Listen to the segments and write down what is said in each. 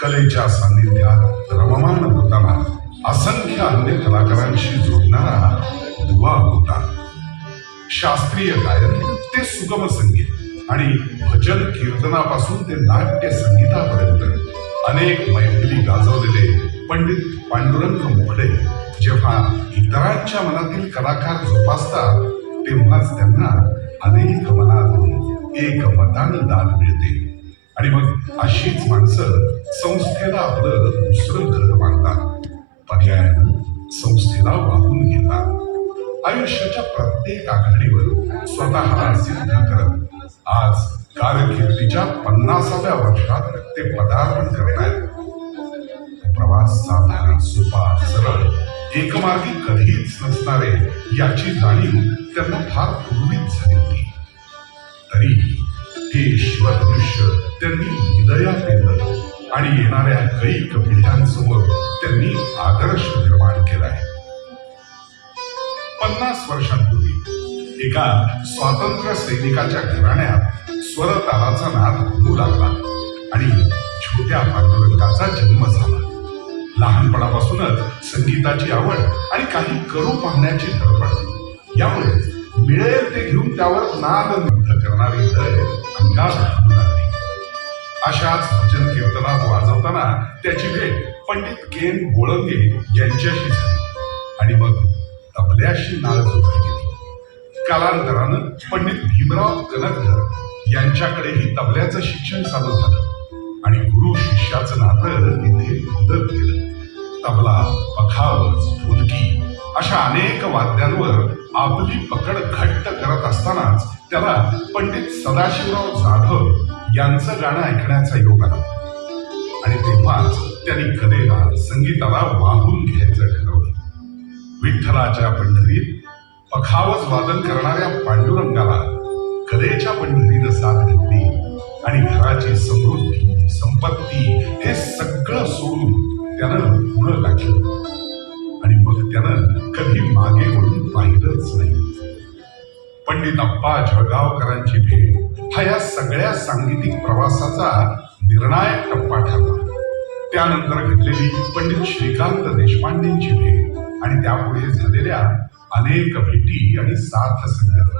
कलेच्या सान्निध्यात रममाण होताना असंख्य अन्य कलाकारांशी जोडणारा दुवा होता. शास्त्रीय गायन ते सुगम संगीत आणि भजन कीर्तनापासून ते नाट्य संगीतापर्यंत अनेक मैफिली गाजवलेले पंडित पांडुरंग मुखडे जेव्हा इतरांच्या मनातील कलाकार जोपासतात तेव्हाच त्यांना अनेक मनातून एक मतानं दान मिळते. आणि मग अशीच माणसं संस्थेला आपलं दुसरं घर मानतात पर्यायानं संस्थेला वाहून घेतात. आयुष्याच्या प्रत्येक आघाडीवर स्वतःला सिद्ध करत. आज कारकिर्दीच्या पन्नासाव्या वर्षात ते पदार्पण करतायत प्रवास साधारण सोपा सरळ एकमार्गी कधीच नसणारे याची जाणीव त्यांना फार पूर्वीच झाली होती. तरीही हे दृश्य त्यांनी हृदयात केलं आणि येणाऱ्या कैक पिढ्यांसमोर त्यांनी आदर्श निर्माण केलाय. पन्नास वर्षांपूर्वी एका स्वातंत्र्य सैनिकाच्या घराण्यात स्वर तालाचा नाद घुमू लागला आणि छोट्या पांडुरंगाचा जन्म झाला. लहानपणापासूनच संगीताची आवड आणि काही करू पाहण्याची धडपड. यामुळे मिळेल ते घेऊन त्यावर नाद करणारी लय अंगात अशाच भजन कीर्तनात वाजवताना त्याची भेट पंडित केन बोळंगे यांच्याशी झाली. आणि मग तबल्याशी नाळ जोडली गेली. कालांतरानं पंडित भीमराव कनकधर यांच्याकडेही तबल्याचं शिक्षण चालू झालं. आणि गुरु शिष्याचं नातं तिथे मुदत केलं तबला पखावज ढोलकी अशा अनेक वाद्यांवर आपली पकड घट्ट करत असतानाच त्याला पंडित सदाशिवराव जाधव यांचं गाणं ऐकण्याचा योग आला. आणि तेव्हाच त्यांनी कलेला संगीताला वाहून घ्यायचं ठरवलं. विठ्ठलाच्या पंढरीत पखावज वादन करणाऱ्या पांडुरंगाला कलेच्या पंढरीनं साथ घेतली आणि घराची समृद्धी संपत्ती हे सगळं सोडून त्यानं पुढं गाठलं त्यानं कधी मागे वळून पाहिलंच नाही. पंडित अप्पा जळगावकरांची भेट हा या सगळ्या सांगीतिक प्रवासाचा निर्णायक टप्पा ठरला. त्यानंतर घेतलेली पंडित श्रीकांत देशपांडेंची भेट आणि त्यापुढे झालेल्या अनेक भेटी आणि साथ संगत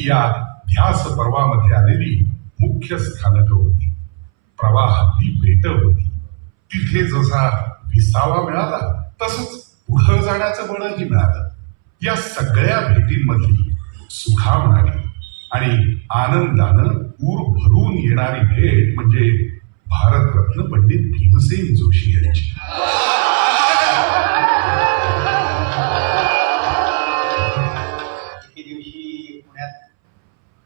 ही या ध्यास पर्वामध्ये आलेली मुख्य स्थानकं होती. प्रवाहातली बेट होती. तिथे जसा विसावा मिळाला तसंच पुढं जाण्याचं बळही मिळालं. या सगळ्या भेटींमधली सुखावणारी आणि आनंदानं ऊर भरून येणारी भेट म्हणजे भारतरत्न पंडित भीमसेन जोशी यांची.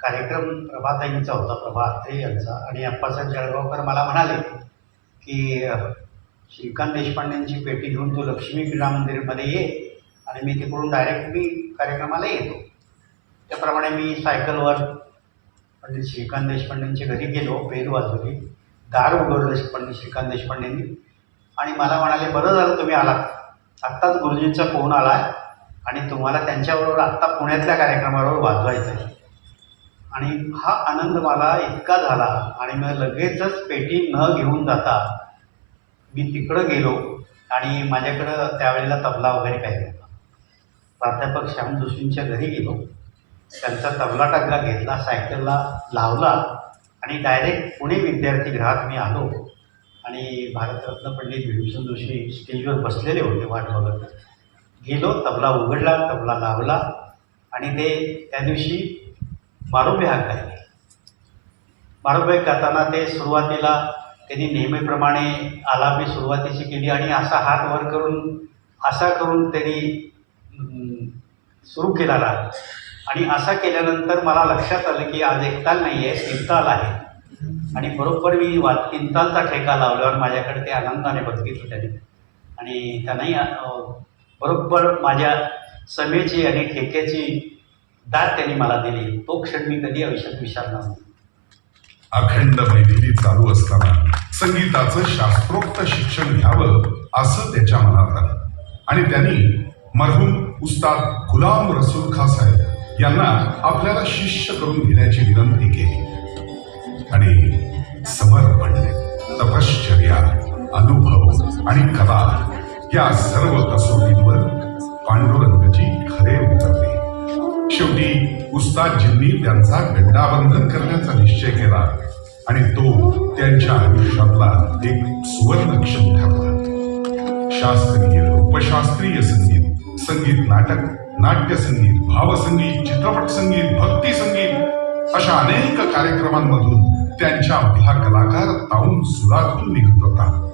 कार्यक्रम प्रभाताईंचा होता प्रभा अत्रे यांचा. आणि अप्पासाहेब जळगावकर मला म्हणाले की श्रीकांत देशपांडेंची पेटी घेऊन तू लक्ष्मी क्रीडा मंदिरमध्ये ये आणि मी तिकडून डायरेक्ट मी कार्यक्रमाला येतो. त्याप्रमाणे मी सायकलवर पंडित श्रीकांत देशपांडेंच्या घरी गेलो पेरू वाजवली दार उघडलं पंडित श्रीकांत देशपांडेंनी. आणि मला म्हणाले बरं झालं तुम्ही आलात. आत्ताच गुरुजींचा फोन आला आहे आणि तुम्हाला त्यांच्याबरोबर आत्ता पुण्यातल्या कार्यक्रमावर वाजवायचं आहे आणि हा आनंद मला इतका झाला आणि मग लगेचच पेटी न घेऊन जाता मी तिकडं गेलो आणि माझ्याकडं त्यावेळेला तबला वगैरे काही नव्हता. प्राध्यापक श्याम जोशींच्या घरी गेलो. त्यांचा तबला टाकला घेतला सायकलला लावला आणि डायरेक्ट पुणे विद्यार्थी ग्राहक मी आलो आणि भारतरत्न पंडित भीमसेन जोशी स्टेजवर बसलेले होते वाट बघत. गेलो तबला उघडला तबला लावला आणि ते त्या दिवशी मारोबे हाक गायले मारोबे गाताना ते सुरुवातीला त्यांनी नेहमीप्रमाणे आलापी सुरुवातीची केली आणि असा हात वर करून असा करून त्यांनी सुरू केला राग आणि असा केल्यानंतर मला लक्षात आलं की आज एकताल नाही आहे तीन आहे. आणि बरोबर मी वा तीन ठेका लावल्यावर माझ्याकडे ते आनंदाने बघितलं त्याने. आणि त्यानंही बरोबर माझ्या समेची आणि ठेक्याची दाद त्यांनी मला दिली. तो क्षण मी कधी आयुष्यात विसरणार नाही. अखंड मैथिली चालू असताना संगीताचं शास्त्रोक्त शिक्षण घ्यावं असं त्याच्या मनात आलं. आणि त्यांनी मरहूम उस्ताद गुलाम रसूल खा साहेब यांना आपल्याला शिष्य करून घेण्याची विनंती केली. आणि समर्पण तपश्चर्या अनुभव आणि कला या सर्व कसोटींवर पांडुरंगजी खरे उतरले. शेवटी उस्तादजींनी त्यांचा गड्डाबंधन करण्याचा निश्चय केला. आणि तो त्यांच्या आयुष्यातला एक सुवर्णक्षण ठरला. शास्त्रीय उपशास्त्रीय संगीत संगीत नाटक नाट्यसंगीत भावसंगीत चित्रपट संगीत भक्ती संगीत अशा अनेक कार्यक्रमांमधून त्यांच्या आपला कलाकार ताऊन सुरातून निघत होता.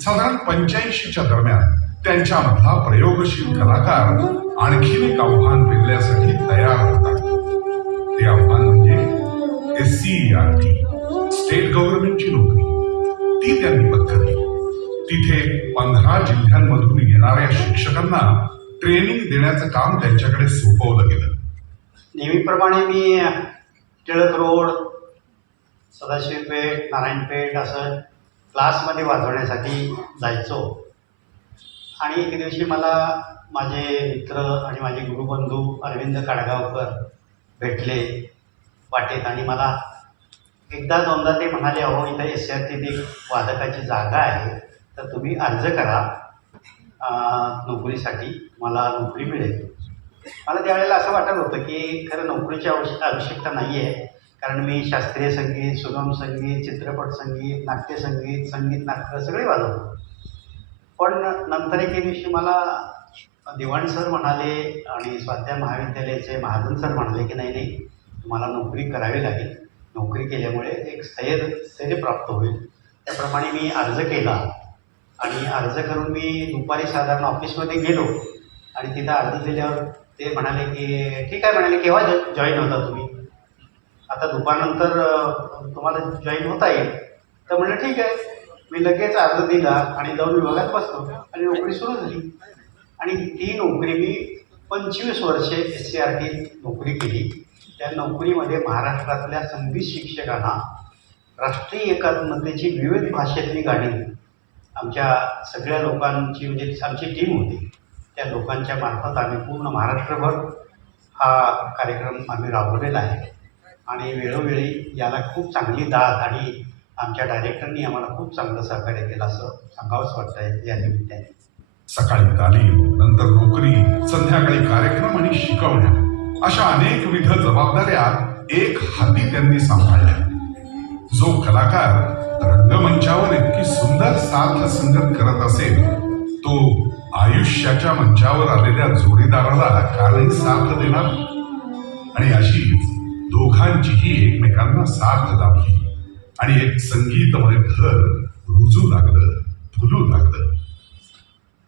साधारण पंच्याऐंशीच्या दरम्यान त्यांच्यामधला प्रयोगशील कलाकार आणखीन एक आव्हान पेलण्यासाठी तयार होतात. ते आव्हान म्हणजे S C R T state गव्हर्नमेंटची नोकरी. ती त्यांनी पत्करली. तिथे पंधरा जिल्ह्यांमधून येणाऱ्या शिक्षकांना ट्रेनिंग देण्याचं काम त्यांच्याकडे सोपवलं गेलं. नेहमीप्रमाणे मी टिळक रोड सदाशिवपेठ नारायणपेठ असं क्लासमध्ये वाजवण्यासाठी जायचो. आणि एके दिवशी मला माझे मित्र आणि माझे गुरुबंधू अरविंद काडगावकर भेटले वाटेत आणि मला एकदा दोनदा ते म्हणाले अहो इथं एस आर टीत एक वादकाची जागा आहे तर तुम्ही अर्ज करा. नोकरीसाठी मला नोकरी मिळेल. मला त्यावेळेला असं वाटत होतं की खरं नोकरीची आवश्यक आवश्यकता नाही आहे. कारण मी शास्त्रीय संगीत सुगम संगीत चित्रपट संगीत नाट्यसंगीत संगीत नाटकं सगळे वाजवतो. पण नंतर एके दिवशी मला दिवाण सर म्हणाले आणि स्वाध्याय महाविद्यालयाचे महाजन सर म्हणाले की नाही नाही तुम्हाला नोकरी करावी लागेल. नोकरी केल्यामुळे एक स्थैर्य स्थैर्य प्राप्त होईल. त्याप्रमाणे मी अर्ज केला आणि अर्ज करून मी दुपारी साधारण ऑफिसमध्ये गेलो आणि तिथं अर्ज दिल्यावर ते म्हणाले की ठीक आहे म्हणाले केव्हा जॉईन होता तुम्ही? आता दुपारनंतर तुम्हाला जॉईन होता येईल. तर म्हणलं ठीक आहे. मी लगेच अर्ज दिला आणि जाऊन विभागात बसलो आणि नोकरी सुरू झाली. आणि ती नोकरी मी पंचवीस वर्षे एस सी आर टी नोकरी केली. त्या नोकरीमध्ये महाराष्ट्रातल्या संगीत शिक्षकांना राष्ट्रीय एकात्मतेची विविध भाषेतली गाणी आमच्या सगळ्या लोकांची म्हणजे आमची टीम होती. त्या लोकांच्या मार्फत आम्ही पूर्ण महाराष्ट्रभर हा कार्यक्रम आम्ही राबवलेला आहे. आणि वेळोवेळी याला खूप चांगली दाद आणि आमच्या डायरेक्टरनी आम्हाला खूप चांगलं सहकार्य केलं असं सांगावंच वाटतं या निमित्ताने. सकाळी तालीम नंतर नोकरी संध्याकाळी कार्यक्रम आणि शिकवण्या अशा अनेक विध जबाबदाऱ्या एक हाती त्यांनी सांभाळल्या. जो कलाकार रंगमंचावर इतकी सुंदर साथ संगत करत असेल तो आयुष्याच्या मंचावर आलेल्या जोडीदाराला कालही नाही साथ देणार आणि अशीच दोघांचीही एकमेकांना साथ लाभली आणि एक संगीतमय घर रुजू लागलं फुलू लागलं.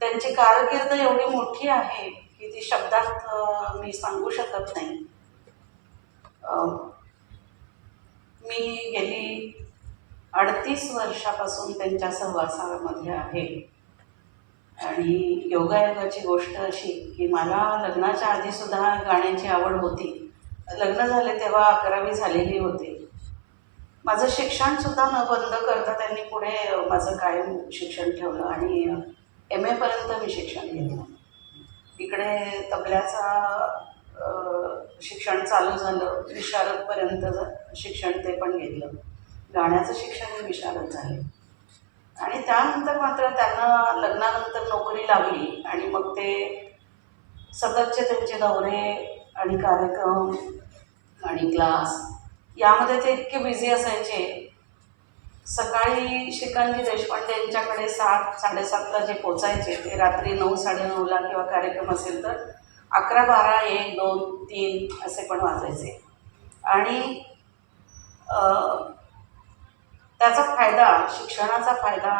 त्यांची कारकीर्द एवढी मोठी आहे की ती शब्दात मी सांगू शकत नाही. मी गेली अडतीस वर्षापासून त्यांच्या सहवासामध्ये आहे. आणि योगायोगाची गोष्ट अशी की मला लग्नाच्या आधीसुद्धा गाण्याची आवड होती. लग्न झाले तेव्हा अकरावी झालेली होती. माझं शिक्षणसुद्धा न बंद करता त्यांनी पुढे माझं कायम शिक्षण ठेवलं आणि एम एपर्यंत मी शिक्षण घेतलं. इकडे तबल्याचा शिक्षण चालू झालं. विशारदपर्यंत ज- शिक्षण ते पण घेतलं. गाण्याचं शिक्षण विशारद झाले. आणि त्यानंतर मात्र त्यांना लग्नानंतर नोकरी लागली आणि मग ते सततचे त्यांचे दौरे आणि कार्यक्रम आणि क्लास यामध्ये ते इतके बिझी असायचे सकाळी श्रीकांतजी देशपांडे यांच्याकडे सात साडेसातला जे पोचायचे ते रात्री नऊ साडेनऊला किंवा कार्यक्रम असेल तर अकरा बारा एक दोन तीन असे पण वाजायचे. आणि त्याचा फायदा शिक्षणाचा फायदा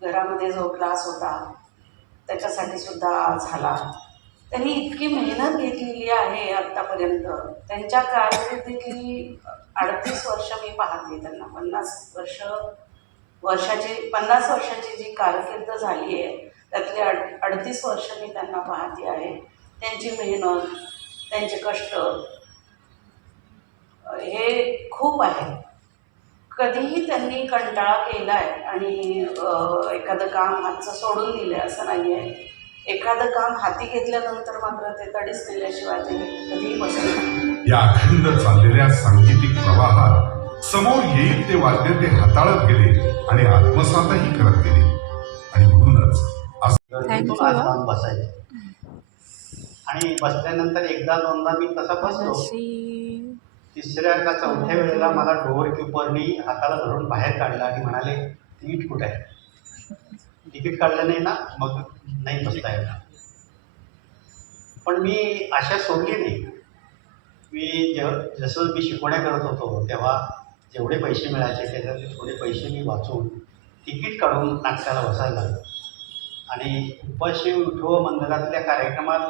घरामध्ये जो क्लास होता त्याच्यासाठी सुद्धा झाला. त्यांनी इतकी मेहनत घेतलेली आहे आत्तापर्यंत त्यांच्या कारकिर्दीतली अडतीस वर्ष मी पाहते त्यांना. पन्नास वर्ष वर्षाची पन्नास वर्षाची जी कारकीर्द झाली आहे त्यातली अड अडतीस वर्ष मी त्यांना पाहते आहे. त्यांची मेहनत त्यांचे कष्ट हे खूप आहे. कधीही त्यांनी कंटाळा केला आहे आणि एखादं काम हातचं सोडून दिलं आहे असं नाही आहे एखादं काम हाती घेतल्यानंतर मात्र ते तडीस दिल्याशिवाय ते कधीही बसत नाही. या अखंड चाललेल्या सांगीतिक प्रवाहात समोर येईल ते वाद्य ते हाताळत गेले आणि आत्मसातही करत गेले. आणि म्हणूनच बसायचे. आणि बसल्यानंतर एकदा दोनदा मी तसा बसलो. तिसऱ्या का चौथ्या वेळेला मला डोअर किपरनी हाताला धरून बाहेर काढलं आणि म्हणाले तिकीट कुठे आहे? तिकीट काढलं नाही ना मग नाही बसता येणार. पण मी आशा सोडली नाही. मी जेव्हा जसं मी शिकवण्या करत होतो तेव्हा जेवढे पैसे मिळायचे त्याच्यातले थोडे पैसे मी वाचून तिकीट काढून नाटकाला बसायला लागलो. आणि उपाशी विठो मंदिरातल्या कार्यक्रमात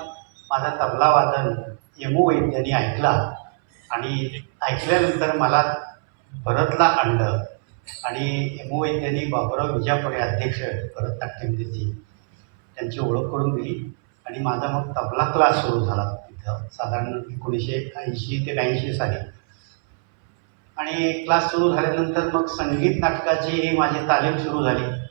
माझा तबला वादन यमू वैद्यांनी ऐकला आणि ऐकल्यानंतर मला भरतला आणलं आणि यमू वैद्यांनी बाबुराव विजापुरे अध्यक्ष भरत नाट्यमंदिरची त्यांची ओळख करून दिली आणि माझा मग तबला क्लास सुरू झाला. साधारण एकोणीसशे ऐंशी ते ब्याऐंशी साली. आणि क्लास सुरू झाल्यानंतर मग संगीत नाटकाची माझी तालीम सुरू झाली.